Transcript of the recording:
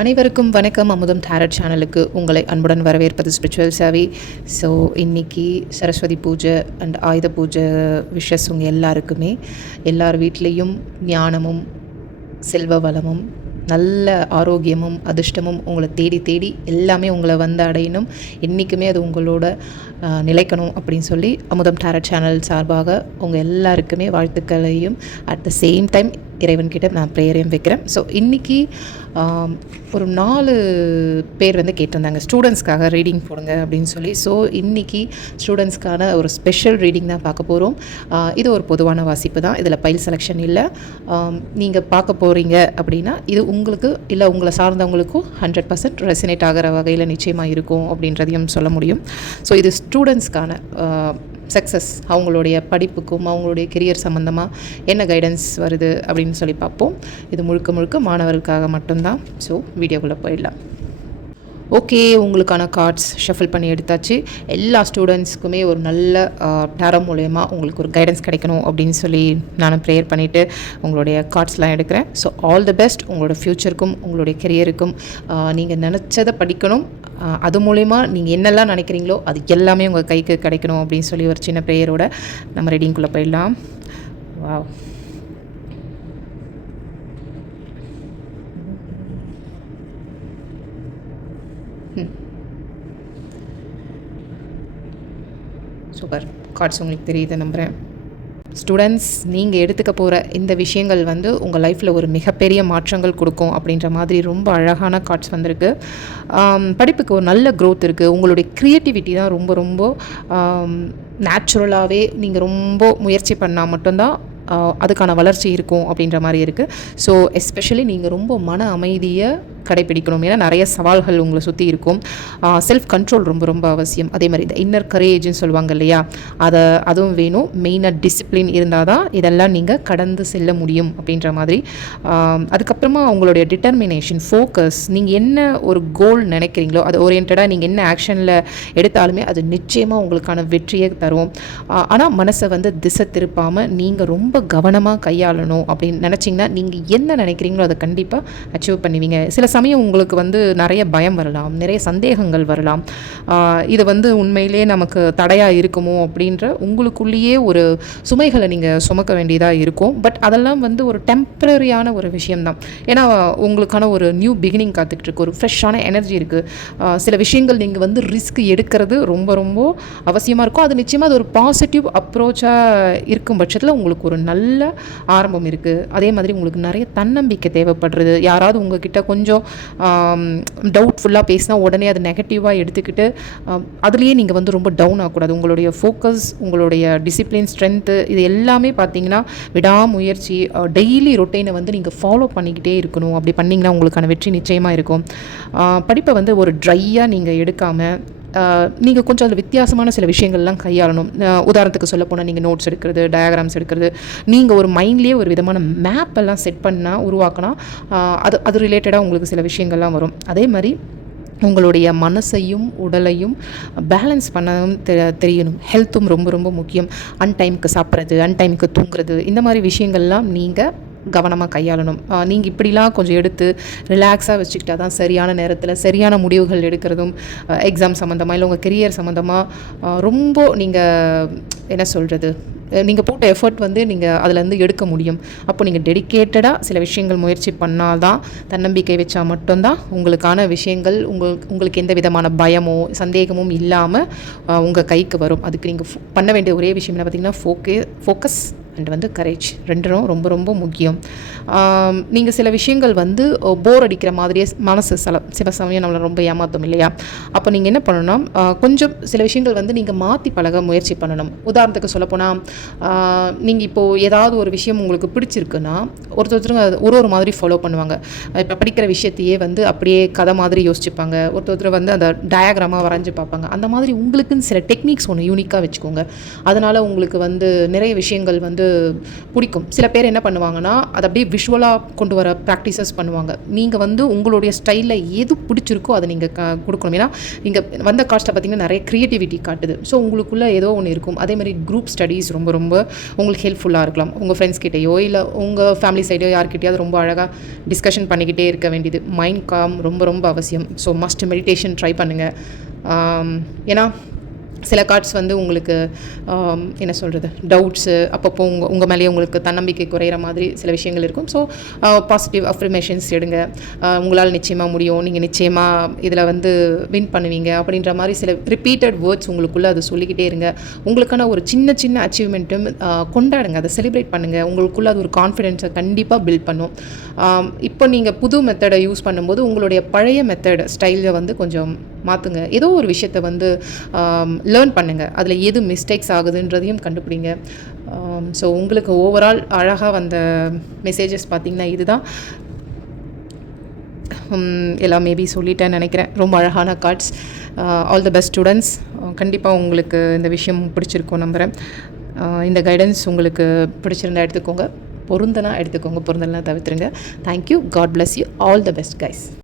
அனைவருக்கும் வணக்கம். அமுதம் டேரட் சேனலுக்கு உங்களை அன்புடன் வரவேற்பது ஸ்பிரிச்சுவல் சாவி ஸோ இன்னைக்கு சரஸ்வதி பூஜை அண்ட் ஆயுத பூஜை விஷஸ் உங்கள் எல்லாருக்குமே. எல்லார் வீட்லேயும் ஞானமும் செல்வ வளமும் நல்ல ஆரோக்கியமும் அதிர்ஷ்டமும் உங்களை தேடி தேடி எல்லாமே உங்களை வந்து அடையணும். என்றைக்குமே அது உங்களோட நிலைக்கணும் அப்படின்னு சொல்லி அமுதம் டேரட் சேனல் சார்பாக உங்கள் எல்லாருக்குமே வாழ்த்துக்களையும். அட் த சேம் டைம் இறைவன்கிட்ட நான் ப்ரேயரையும் வைக்கிறேன். ஸோ இன்றைக்கி ஒரு நாலு பேர் வந்து கேட்டிருந்தாங்க. ஸ்டூடெண்ட்ஸ்க்காக ரீடிங் போடுங்க அப்படின்னு சொல்லி. ஸோ இன்றைக்கி ஸ்டூடெண்ட்ஸ்க்கான ஒரு ஸ்பெஷல் ரீடிங் தான் பார்க்க போகிறோம் இது ஒரு பொதுவான வாசிப்பு தான். இதில் பைல் செலெக்ஷன் இல்லை. நீங்கள் பார்க்க போகிறீங்க அப்படின்னா இது உங்களுக்கு இல்லை உங்களை சார்ந்தவங்களுக்கும் ஹண்ட்ரட் பர்சன்ட் ரெசினேட் ஆகிற வகையில் நிச்சயமாக இருக்கும் அப்படின்றதையும் சொல்ல முடியும். ஸோ இது ஸ்டூடெண்ட்ஸ்க்கான சக்ஸஸ் அவங்களுடைய படிப்புக்கும் அவங்களுடைய கெரியர் சம்மந்தமாக என்ன கைடன்ஸ் வருது அப்படின்னு சொல்லி பார்ப்போம். இது முழுக்க முழுக்க மாணவர்களுக்காக மட்டும்தான். ஸோ வீடியோக்குள்ளே போயிடலாம். ஓகே உங்களுக்கான கார்ட்ஸ் ஷஃபில் பண்ணி எடுத்தாச்சு. எல்லா ஸ்டூடெண்ட்ஸ்க்குமே ஒரு நல்ல டேரோ மூலயமா உங்களுக்கு ஒரு கைடன்ஸ் கிடைக்கணும் அப்படின்னு சொல்லி நானும் ப்ரேயர் பண்ணிவிட்டு உங்களுடைய கார்ட்ஸ்லாம் எடுக்கிறேன். ஸோ ஆல் தி பெஸ்ட் உங்களோட ஃப்யூச்சருக்கும் உங்களுடைய கெரியருக்கும் நீங்கள் நினச்சதை படிக்கணும். அது மூலயமா நீங்கள் என்னெல்லாம் நினைக்கிறீங்களோ அது எல்லாமே உங்கள் கைக்கு கிடைக்கணும் அப்படின்னு சொல்லி ஒரு சின்ன ப்ரேயரோட நம்ம ரெடிங்குள்ளே போயிடலாம். வா சூப்பர் கார்ட்ஸ் உங்களுக்கு தெரியுது நம்புகிறேன் ஸ்டூடெண்ட்ஸ் நீங்கள் எடுத்துக்க போகிற இந்த விஷயங்கள் வந்து உங்கள் லைஃப்பில் ஒரு மிகப்பெரிய மாற்றங்கள் கொடுக்கும் அப்படின்ற மாதிரி ரொம்ப அழகான கார்ட்ஸ் வந்திருக்கு. படிப்புக்கு ஒரு நல்ல க்ரோத் இருக்குது உங்களுடைய க்ரியேட்டிவிட்டி தான் ரொம்ப ரொம்ப நேச்சுரலாகவே நீங்கள் ரொம்ப முயற்சி பண்ணால் மட்டும்தான் அதுக்கான வளர்ச்சி இருக்கும் அப்படின்ற மாதிரி இருக்குது ஸோ எஸ்பெஷலி நீங்கள் ரொம்ப மன அமைதியை கடைப்பிடிக்கணும் ஏன்னா நிறைய சவால்கள் உங்களை சுற்றி இருக்கும். செல்ஃப் கண்ட்ரோல் ரொம்ப ரொம்ப அவசியம். அதே மாதிரி இந்த இன்னர் கரேஜ்னு சொல்லுவாங்க இல்லையா? அதை அதுவும் வேணும். மெயினாக டிசிப்ளின் இருந்தால் தான் இதெல்லாம் நீங்கள் கடந்து செல்ல முடியும் அப்படின்ற மாதிரி. அதுக்கப்புறமா உங்களுடைய டிட்டர்மினேஷன் ஃபோக்கஸ் நீங்கள் என்ன ஒரு கோல் நினைக்கிறீங்களோ அது ஓரியன்டாக நீங்கள் என்ன ஆக்ஷனில் எடுத்தாலுமே அது நிச்சயமாக உங்களுக்கான வெற்றியை தரும். ஆனால் மனசை வந்து திசை திருப்பாமல் நீங்கள் ரொம்ப கவனமாக கையாளணும் அப்படின்னு நினச்சிங்கன்னா நீங்கள் என்ன நினைக்கிறீங்களோ அதை கண்டிப்பாக அச்சீவ் பண்ணுவீங்க. சில சமயம் உங்களுக்கு வந்து நிறைய பயம் வரலாம் நிறைய சந்தேகங்கள் வரலாம். இது வந்து உண்மையிலேயே நமக்கு தடையாக இருக்குமோ அப்படின்ற உங்களுக்குள்ளேயே ஒரு சுமைகளை நீங்கள் சுமக்க வேண்டியதாக இருக்கும். பட் அதெல்லாம் வந்து ஒரு டெம்பரரியான ஒரு விஷயம்தான். ஏன்னா உங்களுக்கான ஒரு நியூ பிகினிங் காத்துக்கிட்டு இருக்கு ஒரு ஃப்ரெஷ்ஷான எனர்ஜி இருக்குது சில விஷயங்கள் நீங்கள் வந்து ரிஸ்க் எடுக்கிறது ரொம்ப ரொம்ப அவசியமாக இருக்கும். அது நிச்சயமாக அது ஒரு பாசிட்டிவ் அப்ரோச்சாக இருக்கும் பட்சத்தில் உங்களுக்கு ஒரு நல்ல ஆரம்பம் இருக்குது அதே மாதிரி உங்களுக்கு நிறைய தன்னம்பிக்கை தேவைப்படுறது. யாராவது உங்ககிட்ட கொஞ்சம் டவுட்ஃபுல்லாக பேசினா உடனே அது நெகட்டிவாக எடுத்துக்கிட்டு அதுலேயே நீங்கள் வந்து ரொம்ப டவுன் ஆகக்கூடாது. உங்களுடைய ஃபோக்கஸ் உங்களுடைய டிசிப்ளின் ஸ்ட்ரென்த்து இது எல்லாமே பார்த்தீங்கன்னா விடாமுயற்சி டெய்லி ரொட்டீனை வந்து நீங்கள் ஃபாலோ பண்ணிக்கிட்டே இருக்கணும். அப்படி பண்ணிங்கன்னா உங்களுக்கான வெற்றி நிச்சயமாக இருக்கும். படிப்பை வந்து ஒரு ட்ரையாக நீங்கள் எடுக்காமல் நீங்கள் கொஞ்சம் அதில் வித்தியாசமான சில விஷயங்கள்லாம் கையாளணும். உதாரணத்துக்கு சொல்ல போனால் நீங்கள் நோட்ஸ் எடுக்கிறது டயாகிராம்ஸ் எடுக்கிறது. நீங்கள் ஒரு மைண்ட்லேயே ஒரு விதமான மேப் எல்லாம் செட் பண்ணால் உருவாக்கினா அது அது ரிலேட்டடாக உங்களுக்கு சில விஷயங்கள்லாம் வரும். அதே மாதிரி உங்களுடைய மனசையும் உடலையும் பேலன்ஸ் பண்ணவும் தெ தெரியணும். ஹெல்த்தும் ரொம்ப ரொம்ப முக்கியம். அன்டைமுக்கு சாப்பிட்றது அன்டைமுக்கு தூங்குறது இந்த மாதிரி விஷயங்கள்லாம் நீங்கள் கவனமாக கையாளணும். நீங்கள் இப்படிலாம் கொஞ்சம் எடுத்து ரிலாக்ஸாக வச்சுக்கிட்டா தான் சரியான நேரத்தில் சரியான முடிவுகள் எடுக்கிறதும் எக்ஸாம் சம்மந்தமாக இல்லை உங்கள் கெரியர் சம்மந்தமாக ரொம்ப நீங்கள் என்ன சொல்கிறது நீங்கள் போட்ட எஃபர்ட் வந்து நீங்கள் அதுலேருந்து எடுக்க முடியும். அப்போ நீங்கள் டெடிக்கேட்டடாக சில விஷயங்கள் முயற்சி பண்ணால் தான் தன்னம்பிக்கை வச்சா மட்டும்தான் உங்களுக்கான விஷயங்கள் உங்கள் உங்களுக்கு எந்த விதமான பயமோ சந்தேகமும் இல்லாமல் உங்கள் கைக்கு வரும். அதுக்கு நீங்கள் பண்ண வேண்டிய ஒரே விஷயம் என்ன பார்த்தீங்கன்னா ஃபோக்கே ஃபோக்கஸ் அண்ட் வந்து கரேஜ் ரெண்டும் ரொம்ப ரொம்ப முக்கியம். நீங்கள் சில விஷயங்கள் வந்து போர் அடிக்கிற மாதிரியே மனசு சில சில சமயம் நம்மளை ரொம்ப ஏமாத்தும் இல்லையா? அப்போ நீங்கள் என்ன பண்ணணும்னா கொஞ்சம் சில விஷயங்கள் வந்து நீங்கள் மாற்றி பழக முயற்சி பண்ணணும். உதாரணத்துக்கு சொல்லப்போனால் நீங்கள் இப்போது ஏதாவது ஒரு விஷயம் உங்களுக்கு பிடிச்சிருக்குன்னா ஒருத்தருங்க ஒரு ஒரு மாதிரி ஃபாலோ பண்ணுவாங்க. இப்போ படிக்கிற விஷயத்தையே வந்து அப்படியே கதை மாதிரி யோசிச்சுப்பாங்க. ஒருத்தர் வந்து அந்த டயாகிராமாக வரைஞ்சு பார்ப்பாங்க. அந்த மாதிரி உங்களுக்குன்னு சில டெக்னிக்ஸ் ஒன்று யூனிக்காக வச்சுக்கோங்க. அதனால் உங்களுக்கு வந்து நிறைய விஷயங்கள் வந்து வந்து பிடிக்கும். சில பேர் என்ன பண்ணுவாங்கன்னா அதை அப்படியே விஷுவலாக கொண்டு வர ப்ராக்டிசஸ் பண்ணுவாங்க. நீங்கள் வந்து உங்களுடைய ஸ்டைலில் எது பிடிச்சிருக்கோ அதை நீங்கள் க கொடுக்கணும். ஏன்னா இங்கே வந்த காஸ்ட்டை பார்த்தீங்கன்னா நிறைய க்ரியேட்டிவிட்டி காட்டுது. ஸோ உங்களுக்குள்ளே ஏதோ ஒன்று இருக்கும். அதே மாதிரி குரூப் ஸ்டடீஸ் ரொம்ப ரொம்ப உங்களுக்கு ஹெல்ப்ஃபுல்லாக இருக்கலாம். உங்கள் ஃப்ரெண்ட்ஸ் கிட்டேயோ இல்லை உங்கள் ஃபேமிலி சைடோ யார்கிட்டயாவது ரொம்ப அழகாக டிஸ்கஷன் பண்ணிக்கிட்டே இருக்க வேண்டியது. மைண்ட் காம் ரொம்ப ரொம்ப அவசியம். ஸோ மஸ்ட் மெடிடேஷன் ட்ரை பண்ணுங்கள் ஏன்னா சில கார்ட்ஸ் வந்து உங்களுக்கு என்ன சொல்கிறது டவுட்ஸு அப்பப்போ உங்கள் உங்கள் மேலேயே உங்களுக்கு தன்னம்பிக்கை குறையிற மாதிரி சில விஷயங்கள் இருக்கும். ஸோ பாசிட்டிவ் அஃபர்மேஷன்ஸ் எடுங்க. உங்களால் நிச்சயமாக முடியும். நீங்கள் நிச்சயமாக இதில் வந்து வின் பண்ணுவீங்க. அப்படின்ற மாதிரி சில ரிப்பீட்டட் வேர்ட்ஸ் உங்களுக்குள்ளே அதை சொல்லிக்கிட்டே இருங்க. உங்களுக்கான ஒரு சின்ன சின்ன அச்சீவ்மெண்ட்டும் கொண்டாடுங்க. அதை செலிப்ரேட் பண்ணுங்கள் உங்களுக்குள்ளே அது ஒரு கான்ஃபிடென்ஸை கண்டிப்பாக பில்ட் பண்ணும். இப்போ நீங்கள் புது மெத்தடை யூஸ் பண்ணும்போது உங்களுடைய பழைய மெத்தட் ஸ்டைலை வந்து கொஞ்சம் மாற்றுங்க ஏதோ ஒரு விஷயத்தை வந்து லேர்ன் பண்ணுங்கள் அதில் எது மிஸ்டேக்ஸ் ஆகுதுன்றதையும் கண்டுபிடிங்க. ஸோ உங்களுக்கு ஓவரால் அழகாக வந்த மெசேஜஸ் பார்த்தீங்கன்னா இதுதான். எல்லாம் மேபி சொல்லிட்டேன்னு நினைக்கிறேன். ரொம்ப அழகான cards all the best students கண்டிப்பாக உங்களுக்கு இந்த விஷயம் பிடிச்சிருக்கும் நம்புகிறேன் இந்த கைடன்ஸ் உங்களுக்கு பிடிச்சிருந்தா எடுத்துக்கோங்க. பொருந்தனா எடுத்துக்கோங்க. பொருந்தலாம் தவிர்த்துருங்க. Thank you God bless you all the best guys